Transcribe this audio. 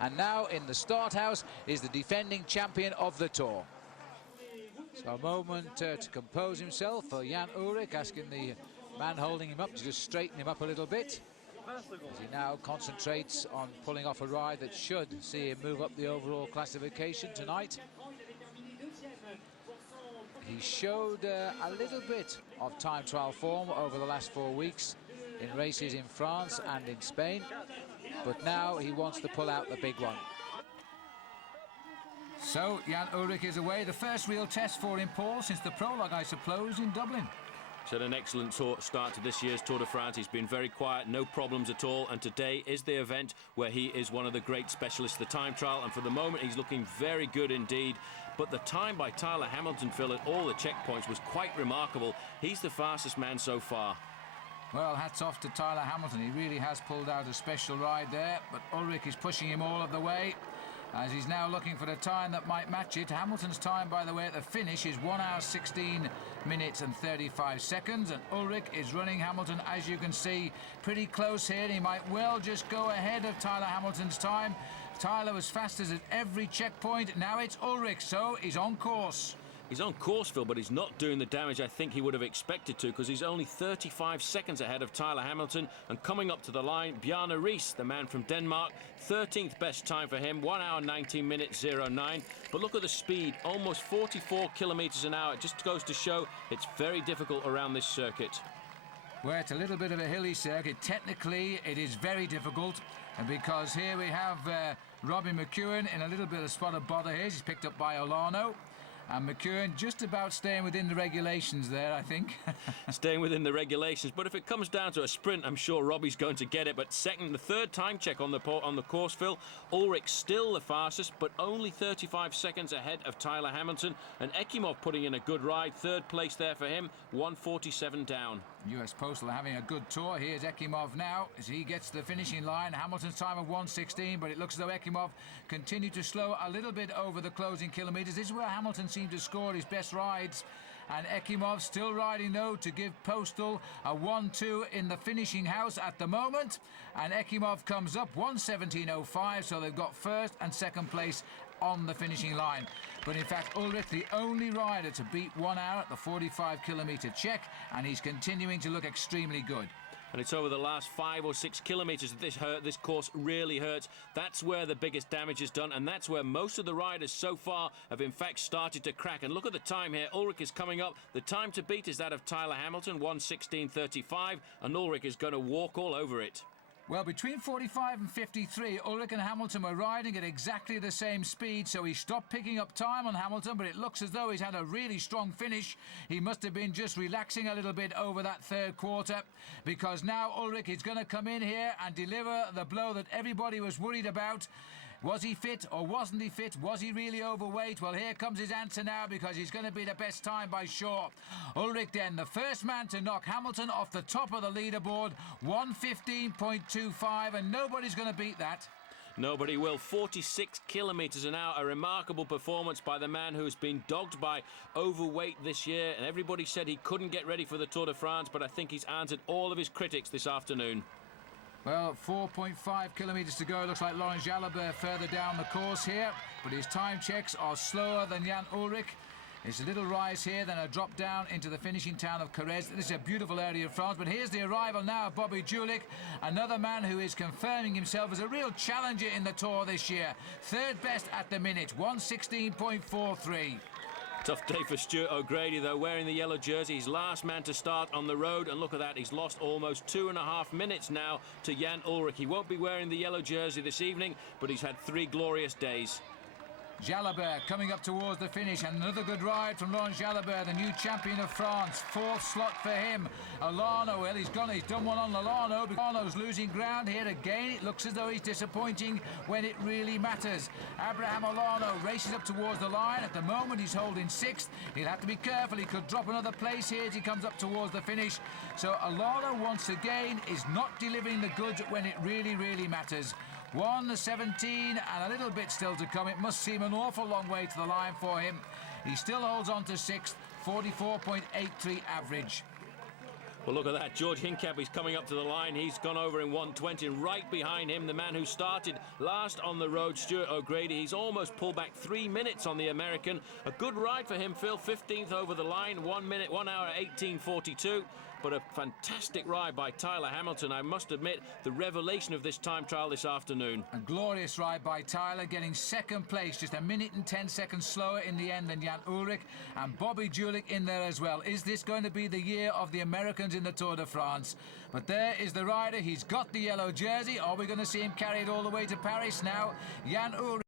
and now in the start house is the defending champion of the Tour. So a moment to compose himself for Jan Ullrich, asking the man holding him up to just straighten him up a little bit, as he now concentrates on pulling off a ride that should see him move up the overall classification tonight. He showed a little bit of time trial form over the last 4 weeks in races in France and in Spain, but now he wants to pull out the big one. So Jan Ullrich is away, the first real test for him, Paul, since the prologue, I suppose, in Dublin. He's had an excellent start to this year's Tour de France. He's been very quiet, no problems at all, and today is the event where he is one of the great specialists, the time trial, and for the moment he's looking very good indeed. But the time by Tyler Hamilton, Phil, at all the checkpoints was quite remarkable. He's the fastest man so far. Well, hats off to Tyler Hamilton. He really has pulled out a special ride there, but Ullrich is pushing him all of the way, as he's now looking for the time that might match it. Hamilton's time, by the way, at the finish is 1 hour 16 minutes and 35 seconds, and Ullrich is running Hamilton, as you can see, pretty close here. He might well just go ahead of Tyler Hamilton's time. Tyler was fastest at every checkpoint. Now it's Ullrich, so he's on course. He's on course, Phil, but he's not doing the damage I think he would have expected to, because he's only 35 seconds ahead of Tyler Hamilton. And coming up to the line, Bjarne Riis, the man from Denmark, 13th best time for him, 1 hour 19 minutes 09. But look at the speed, almost 44 kilometres an hour. It just goes to show it's very difficult around this circuit. Well, it's a little bit of a hilly circuit. Technically, it is very difficult, and because here we have Robbie McEwen in a little bit of spot of bother here. He's picked up by Olano. And McEwen just about staying within the regulations there, I think. Staying within the regulations. But if it comes down to a sprint, I'm sure Robbie's going to get it. But the third time check on the course, Phil, Ullrich still the fastest, but only 35 seconds ahead of Tyler Hamilton. And Ekimov putting in a good ride. Third place there for him, 1:47 down. US Postal having a good tour. Here's Ekimov now as he gets to the finishing line. Hamilton's time of 1:16, but it looks as though Ekimov continued to slow a little bit over the closing kilometres. This is where Hamilton seemed to score his best rides, and Ekimov still riding though to give Postal a 1-2 in the finishing house at the moment, and Ekimov comes up 1:17.05, so they've got first and second place on the finishing line. But in fact, Ullrich, the only rider to beat 1 hour at the 45-kilometre check, and he's continuing to look extremely good. And it's over the last 5 or 6 kilometres that this course really hurts. That's where the biggest damage is done, and that's where most of the riders so far have in fact started to crack. And look at the time here. Ullrich is coming up. The time to beat is that of Tyler Hamilton, 1:16.35, and Ullrich is going to walk all over it. Well, between 45 and 53, Ullrich and Hamilton were riding at exactly the same speed, so he stopped picking up time on Hamilton, but it looks as though he's had a really strong finish. He must have been just relaxing a little bit over that third quarter, because now Ullrich is going to come in here and deliver the blow that everybody was worried about. Was he fit or wasn't he fit? Was he really overweight? Well, here comes his answer now, because he's going to be the best time by sure. Ullrich then, the first man to knock Hamilton off the top of the leaderboard, 1:15.25, and nobody's going to beat that. Nobody will. 46 kilometres an hour, a remarkable performance by the man who's been dogged by overweight this year, and everybody said he couldn't get ready for the Tour de France, but I think he's answered all of his critics this afternoon. Well, 4.5 kilometres to go. Looks like Laurent Jalabert further down the course here, but his time checks are slower than Jan Ullrich. It's a little rise here, then a drop down into the finishing town of Corèzze. This is a beautiful area of France, but here's the arrival now of Bobby Julich, another man who is confirming himself as a real challenger in the Tour this year. Third best at the minute, 1:16.43. Tough day for Stuart O'Grady, though, wearing the yellow jersey. He's last man to start on the road, and look at that, he's lost almost 2.5 minutes now to Jan Ullrich. He won't be wearing the yellow jersey this evening, but he's had 3 glorious days. Jalabert coming up towards the finish, and another good ride from Laurent Jalabert, the new champion of France. 4th slot for him. Olano, well, he's done one on Olano. Olano's losing ground here again. It looks as though he's disappointing when it really matters. Abraham Olano races up towards the line. At the moment, he's holding 6th. He'll have to be careful. He could drop another place here as he comes up towards the finish. So Olano, once again, is not delivering the goods when it really, really matters. 1:17 and a little bit still to come. It must seem an awful long way to the line for him. He still holds on to 6th, 44.83 average. Well, look at that. George Hincapie is coming up to the line. He's gone over in 1:20, and right behind him, the man who started last on the road, Stuart O'Grady. He's almost pulled back 3 minutes on the American. A good ride for him, Phil. 15th over the line, 1 hour 18:42. But a fantastic ride by Tyler Hamilton. I must admit, the revelation of this time trial this afternoon. A glorious ride by Tyler, getting second place, just 1 minute and 10 seconds slower in the end than Jan Ullrich, and Bobby Julich in there as well. Is this going to be the year of the Americans in the Tour de France? But there is the rider. He's got the yellow jersey. Are we going to see him carry it all the way to Paris now? Jan Ullrich.